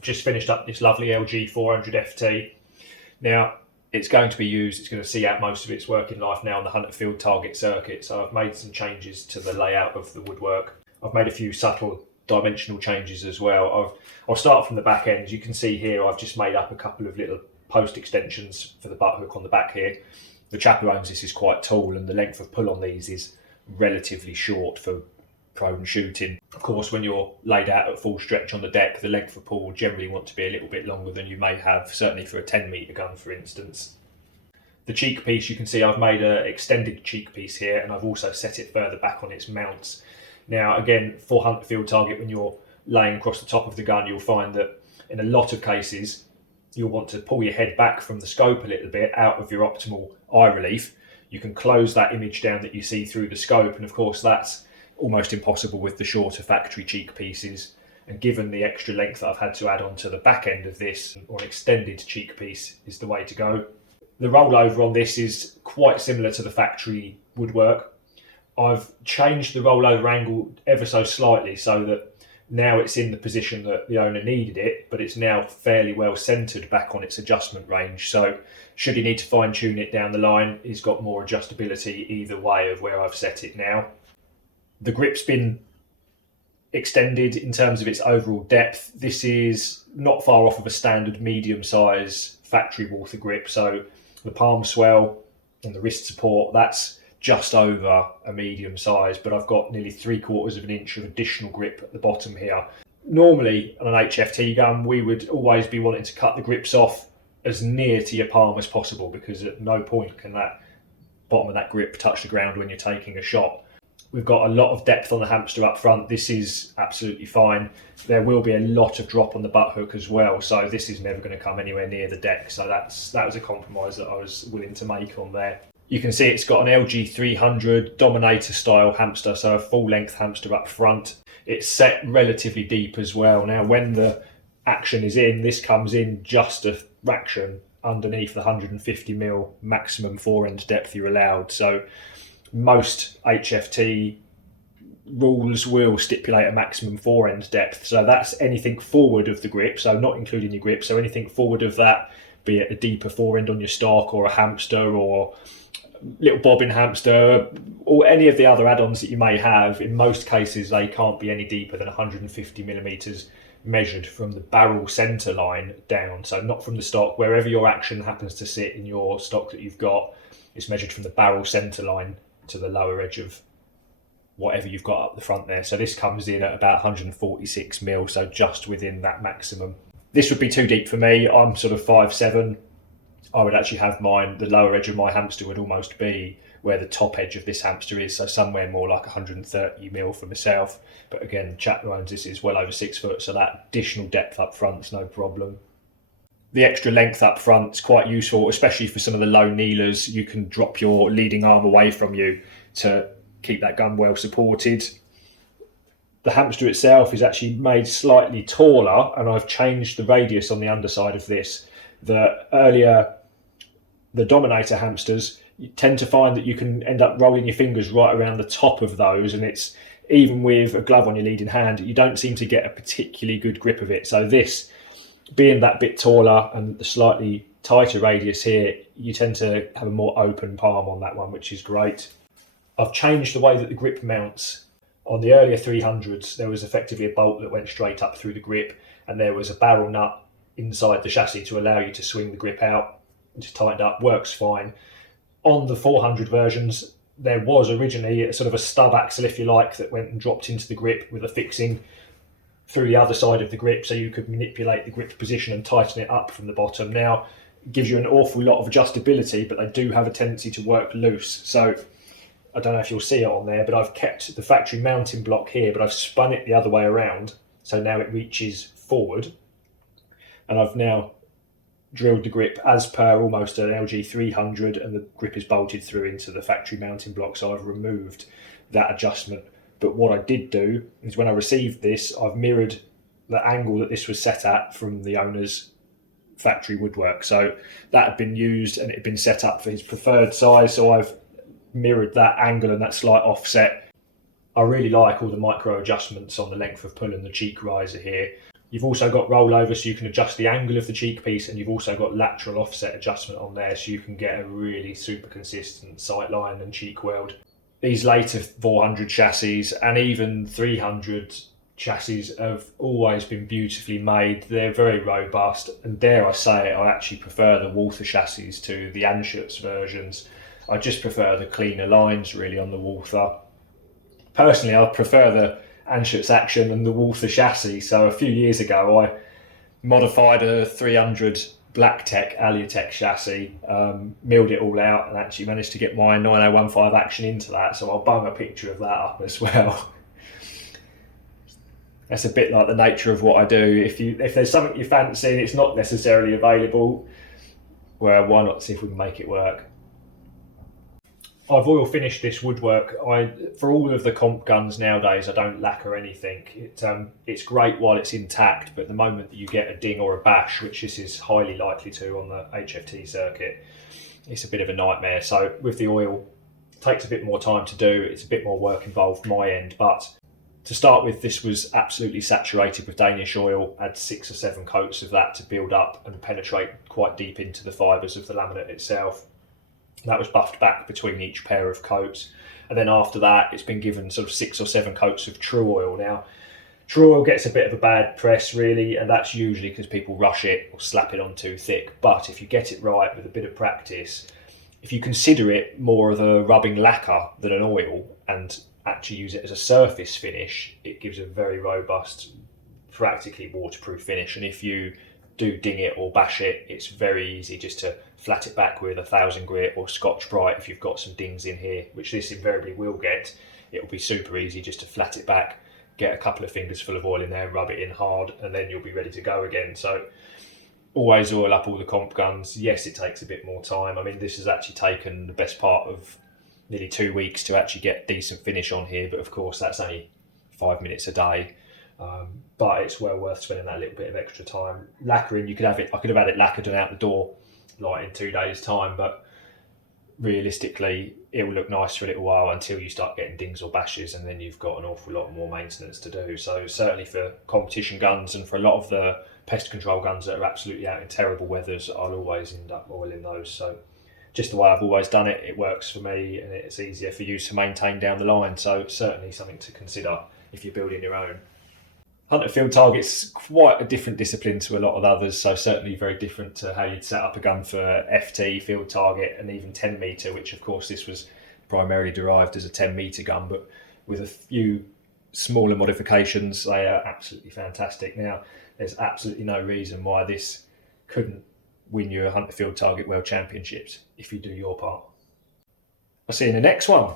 I've just finished up this lovely LG 400 FT. Now, it's going to be used, it's going to see out most of its working life now on the Hunter Field target circuit, so I've made some changes to the layout of the woodwork. I've made a few subtle dimensional changes as well. I'll start from the back end. As you can see here, I've just made up a couple of little post extensions for the butt hook on the back here. The chap who owns this is quite tall, and the length of pull on these is relatively short for prone shooting. Of course, when you're laid out at full stretch on the deck, the length of pull will generally want to be a little bit longer than you may have, certainly for a 10-metre gun, for instance. The cheek piece, you can see I've made an extended cheek piece here, and I've also set it further back on its mounts. Now, again, for Hunter Field target, when you're laying across the top of the gun, you'll find that in a lot of cases, you'll want to pull your head back from the scope a little bit out of your optimal eye relief. You can close that image down that you see through the scope, and of course that's almost impossible with the shorter factory cheek pieces. And given the extra length that I've had to add on to the back end of this, or an extended cheek piece is the way to go. The rollover on this is quite similar to the factory woodwork. I've changed the rollover angle ever so slightly so that now it's in the position that the owner needed it, but it's now fairly well centered back on its adjustment range. So should he need to fine tune it down the line, he's got more adjustability either way of where I've set it now. The grip's been extended in terms of its overall depth. This is not far off of a standard medium size factory Walther grip. So the palm swell and the wrist support, that's just over a medium size, but I've got nearly 3/4 of an inch of additional grip at the bottom here. Normally on an HFT gun, we would always be wanting to cut the grips off as near to your palm as possible, because at no point can that bottom of that grip touch the ground when you're taking a shot. We've got a lot of depth on the hamster up front. This is absolutely fine. There will be a lot of drop on the butt hook as well, so this is never going to come anywhere near the deck. So that was a compromise that I was willing to make on there. You can see it's got an LG 300 Dominator style hamster, so a full length hamster up front. It's set relatively deep as well. Now when the action is in, this comes in just a fraction underneath the 150mm maximum forend depth you're allowed. So most HFT rules will stipulate a maximum forend depth. So that's anything forward of the grip, so not including your grip. So anything forward of that, be it a deeper forend on your stock or a hamster or little bobbin hamster or any of the other add-ons that you may have. In most cases, they can't be any deeper than 150mm measured from the barrel center line down. So not from the stock, wherever your action happens to sit in your stock that you've got, it's measured from the barrel center line to the lower edge of whatever you've got up the front there. So this comes in at about 146mm, so just within that maximum. This would be too deep for me. I'm sort of 5'7". I would actually have mine, the lower edge of my hamster would almost be where the top edge of this hamster is, so somewhere more like 130mm for myself. But again, chap who owns this is well over 6 foot, so that additional depth up front's no problem. The extra length up front is quite useful, especially for some of the low kneelers. You can drop your leading arm away from you to keep that gun well supported. The hamster itself is actually made slightly taller, and I've changed the radius on the underside of this. The Dominator hamsters, you tend to find that you can end up rolling your fingers right around the top of those, and it's even with a glove on your leading hand, you don't seem to get a particularly good grip of it. So this, being that bit taller and the slightly tighter radius here, you tend to have a more open palm on that one, which is great. I've changed the way that the grip mounts. On the earlier 300s, there was effectively a bolt that went straight up through the grip, and there was a barrel nut inside the chassis to allow you to swing the grip out. Just tightened up, works fine. On the 400 versions, there was originally a sort of a stub axle, if you like, that went and dropped into the grip with a fixing through the other side of the grip, so you could manipulate the grip position and tighten it up from the bottom. Now, it gives you an awful lot of adjustability, but they do have a tendency to work loose. So I don't know if you'll see it on there, but I've kept the factory mounting block here, but I've spun it the other way around, so now it reaches forward. And I've now drilled the grip as per almost an LG 300, and the grip is bolted through into the factory mounting block, so I've removed that adjustment. But what I did do is when I received this, I've mirrored the angle that this was set at from the owner's factory woodwork. So that had been used and it had been set up for his preferred size, so I've mirrored that angle and that slight offset. I really like all the micro adjustments on the length of pull and the cheek riser here. You've also got rollover, so you can adjust the angle of the cheek piece, and you've also got lateral offset adjustment on there, so you can get a really super consistent sight line and cheek weld. These later 400 chassis and even 300 chassis have always been beautifully made. They're very robust, and dare I say it, I actually prefer the Walther chassis to the Anschutz versions. I just prefer the cleaner lines really on the Walther. Personally, I prefer the Anschutz action and the Walther chassis. So a few years ago, I modified a 300 Blacktech Aliatech chassis, milled it all out, and actually managed to get my 9015 action into that. So I'll bung a picture of that up as well. That's a bit like the nature of what I do. If there's something you fancy and it's not necessarily available, well, why not see if we can make it work? I've oil finished this woodwork. For all of the comp guns nowadays, I don't lacquer anything. It's great while it's intact, but the moment that you get a ding or a bash, which this is highly likely to on the HFT circuit, it's a bit of a nightmare. So with the oil, it takes a bit more time to do. It's a bit more work involved my end, but to start with, this was absolutely saturated with Danish oil. I had 6 or 7 coats of that to build up and penetrate quite deep into the fibres of the laminate itself. That was buffed back between each pair of coats. And then after that, it's been given sort of 6 or 7 coats of true oil. Now, true oil gets a bit of a bad press, really, and that's usually because people rush it or slap it on too thick. But if you get it right with a bit of practice, if you consider it more of a rubbing lacquer than an oil and actually use it as a surface finish, it gives a very robust, practically waterproof finish. And if you do ding it or bash it, it's very easy just to flat it back with 1000 grit or Scotch Brite if you've got some dings in here, which this invariably will get. It will be super easy just to flat it back, get a couple of fingers full of oil in there, rub it in hard, and then you'll be ready to go again. So always oil up all the comp guns. Yes, it takes a bit more time. I mean, this has actually taken the best part of nearly 2 weeks to actually get a decent finish on here, but of course that's only 5 minutes a day. But it's well worth spending that little bit of extra time. Lacquering, I could have had it lacquered and out the door like in 2 days' time, but realistically it will look nice for a little while until you start getting dings or bashes, and then you've got an awful lot more maintenance to do. So certainly for competition guns and for a lot of the pest control guns that are absolutely out in terrible weathers, I'll always end up oiling those. So just the way I've always done it, it works for me, and it's easier for you to maintain down the line. So certainly something to consider if you're building your own. Hunter field target's quite a different discipline to a lot of others, so certainly very different to how you'd set up a gun for FT, field target, and even 10 metre, which of course this was primarily derived as a 10 metre gun, but with a few smaller modifications, they are absolutely fantastic. Now, there's absolutely no reason why this couldn't win you a Hunter Field Target World Championships if you do your part. I'll see you in the next one.